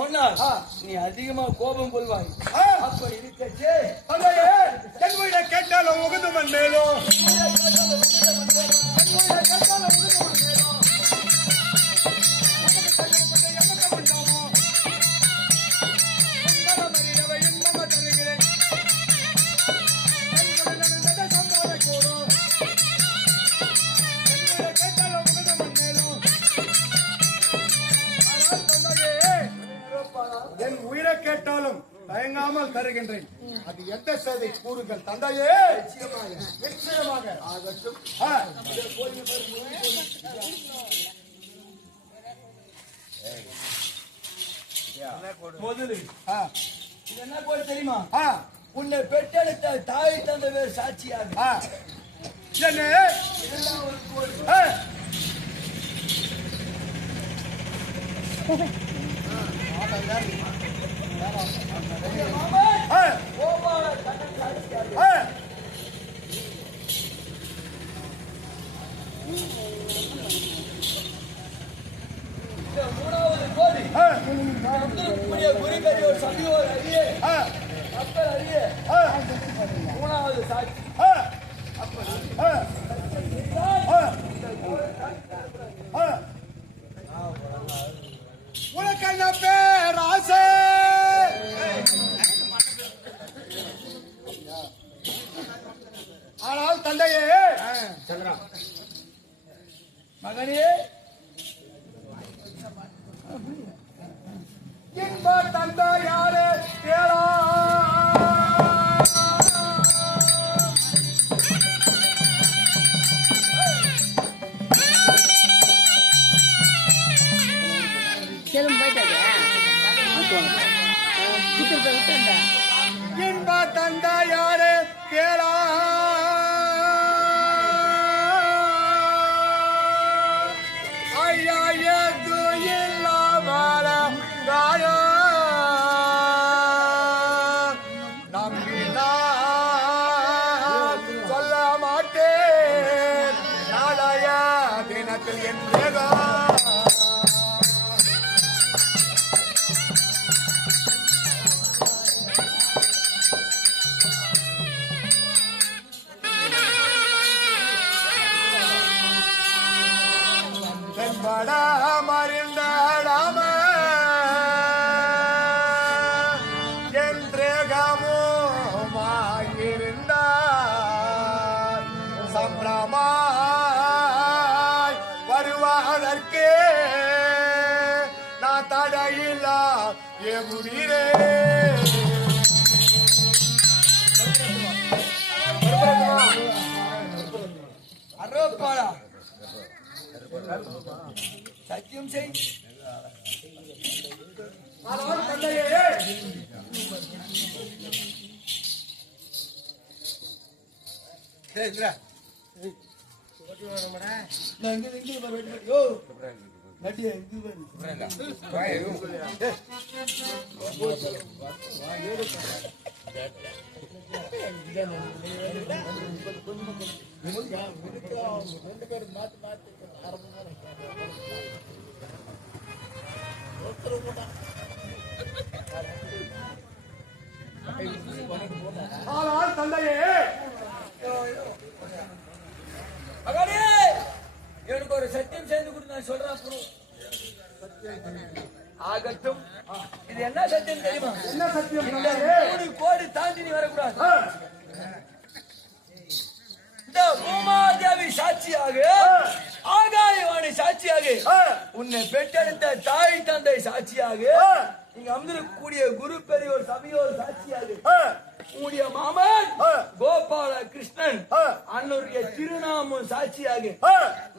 சொன்னால் நீ அதிகமா கோபம் கொள்வாய். அப்ப இருக்கச்சே கேட்டாலும் உகதுமன் மேலும் என் உயிரை கேட்டாலும் தயங்காமல் தருகின்றேன். அது எந்த செய்தி கூறுகள் தந்தையே. நிச்சயமாக ஆகட்டும். முதலில் இது என்ன கோடு தெரியுமா? உன்னை பெற்றெடுத்த தாய் தந்தை சாட்சியாக மூணாவது கோடி குறிப்பறி ஒரு சபையோர் அறிய மக்கள் அறிய மூணாவது சாட்சி. உனக்கு என்ன பேராசை? ஆனால் தந்தையே மகனே இன்ப தந்தை யாரு கேளா? இன்ப தந்தை யாரு கேளா? ஐயா எது இல்லாமல ராயா நம்பினா சொல்ல மாட்டேன் நாளைய தினத்தில் என் மறிந்தாடாம என்றால் சம்பிரமாய் வருவதற்கு நான் தடையில்லா எமுடிரே. அரோப்பாளா சத்தியம் செய். தந்தையே ஆனால் தந்தையே மகனே எனக்கு ஒரு சத்தியம் செய்து கொடு. நான் சொல்றேன் ஆகட்டும். இது என்ன சத்தியம் தெரியுமா? என்ன சத்தியம்? 3 கோடி தாண்டி நீ வரக்கூடாது. இந்த பூமாதேவி சாட்சியாக ஆகாயவாணி சாட்சியாக உன்னை பெற்றெடுத்த தாய் தந்தை சாட்சியாக இங்க அமர்ந்திருக்கக்கூடிய குரு பெரியோர் சபையோர் சாட்சியாக உடைய மாமன் கோபால கிருஷ்ணன் அன்னுடைய திருநாமம் சாட்சியாக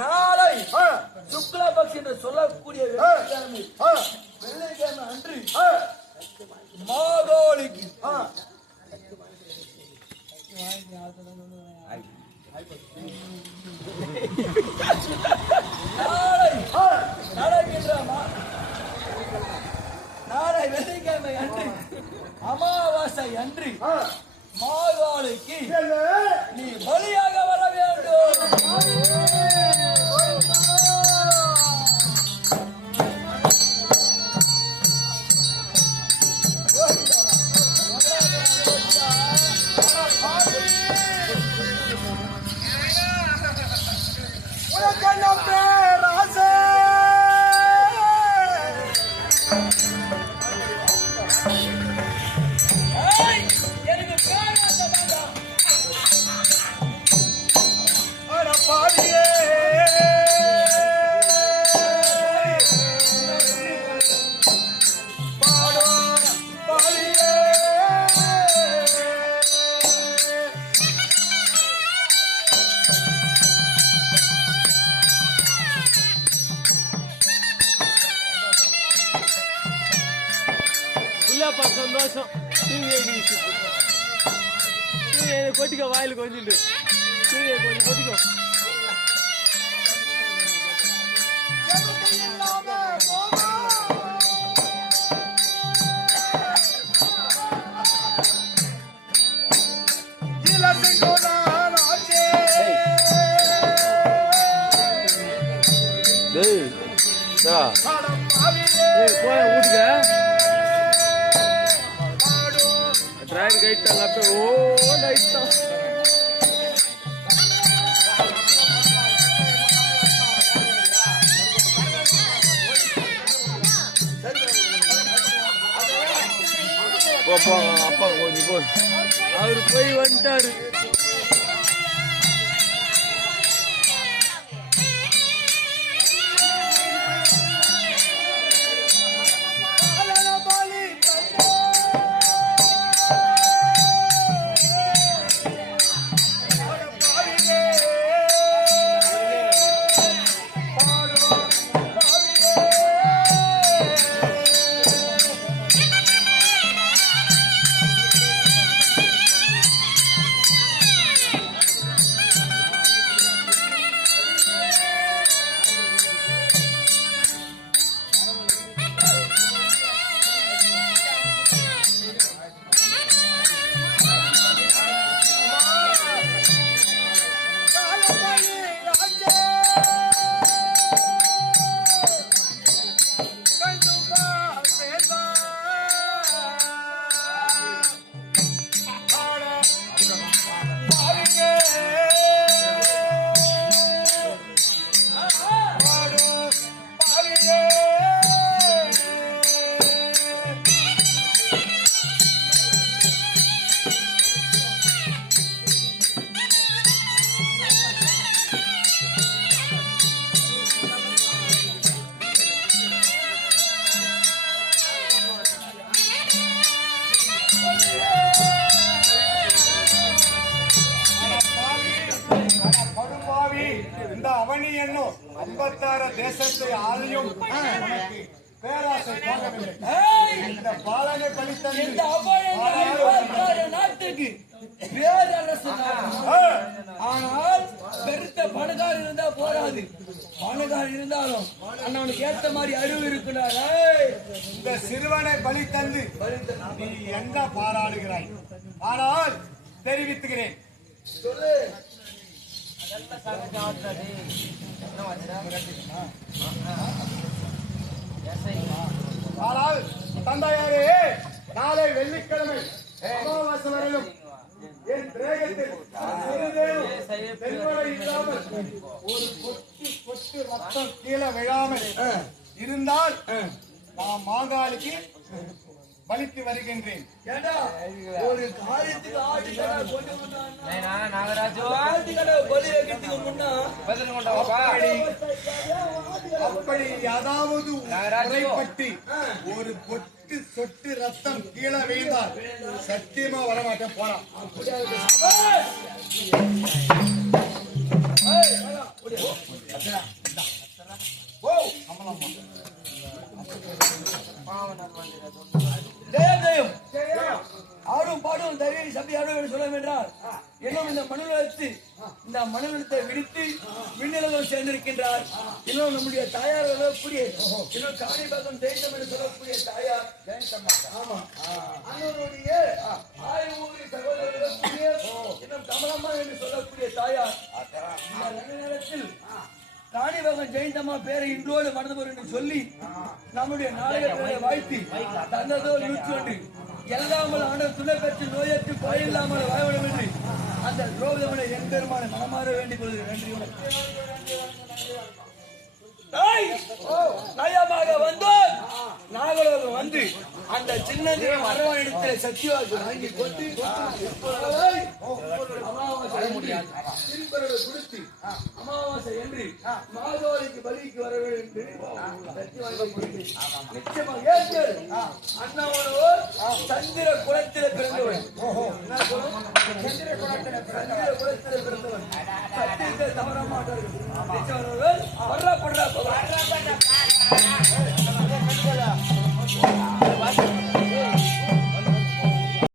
நாளை சுக்லபக்ஷ என்று சொல்லக்கூடிய வெள்ளிக்கிழமை அன்று மாதோலிக்கு நாளை வெள்ளிக்கிழமை அன்று அமாவாசை அன்று மாதோலிக்கு நீ பலியாக வர வேண்டும். மாசம் கொட்டிக்கோ வாயில் கொஞ்சிட்டு கொஞ்சம் கொட்டிக்கோ. போய வீட்டுக்க டிரைவர் கைட்டாங்க அப்ப ஓ லைட்டா அப்பா கொஞ்சம் போ அவரு போய் வந்துட்டாரு. இந்த அவனி என்னும் 56 தேசத்தை ஆளையும் பேராசை போகவில்லை. இந்த பாலனை பலித்தந்து இந்த நாட்டுக்கு பேரரசு. ஆனால் பெருத்த பணக்காரர் இருந்தா போராது. பணக்காரர் இருந்தாலும் அண்ணனுக்கு ஏத்த மாதிரி அறிவு இருக்கிறார். இந்த சிறுவனை பலித்தந்து நீ என்ன பாராடுகிறாய்? ஆனால் தெரிவித்துகிறேன். சொல்லு. ஆனால் தந்தையாரே, நாளை வெள்ளிக்கிழமை அமாவாசை வரையிலும் என் கிரகத்தில் சிறிதேனும் தென்மழை இல்லாமல் ஒரு கொட்டு ரத்தம் கீழே விழாமல் இருந்தால் நான் மாங்காலிக்கு பலித்து வருகின்றேன். ஒரு காரியத்துக்கு ஆட்டுக்கடை கொண்டு பலி வைக்கிறதுக்கு முன்னா அப்படி அதாவது முறைப்பட்டு ஒரு பொட்டு சொட்டு ரத்தம் கீழே வீழ்ந்தால் சத்தியமா வரமாட்டேன். போறான் ஆடும் பாடும் தருவி சபை ஆடும் சொல்ல என்றால் இன்னும் இந்த மனுநலத்தை விடுத்து விண்ணிலகம் சேர்ந்திருக்கின்றார். இன்னும் நம்முடைய தாயார் சொல்லக்கூடிய இன்னும் காணிபாக்கம் தேசம் என்று சொல்லக்கூடிய தாயார் ஆமா அவருடைய ஆய்வூரி சகோதரர் இன்னும் கமலம்மா என்று சொல்லக்கூடிய தாயார் இந்த நேரத்தில் காணிபாகம் ஜெயந்தம்மா பேரை இன்றோடு மறந்தவர் என்று சொல்லி நம்முடைய நாடகத்தை வாழ்த்தி தந்ததோ நூற்று எல்லாமல் ஆன துணை பெற்று நோயற்று கொலையில்லாமல் வாழ என்று அந்த ரோகமனை என் பெருமான மனமாற வேண்டிக் கொள்கிறேன். நயமாக வந்தோம். நாகலோகம் வந்து அந்த சின்ன அரவணையத்தில் சத்தியவாக்கு வாங்கி கொண்டு திருப்பரோடு கொடுத்து அமாவாசை என்று மாதோரிக்கு பலிக்கு வர வேண்டும் என்று நிச்சயமாக ஏற்று அண்ணாவோட சந்திர குலத்திலே பிறந்தவன். சந்திர குலத்திலே பிறந்தவன் சத்தியத்தை தவற மாட்டார்கள். வர்றா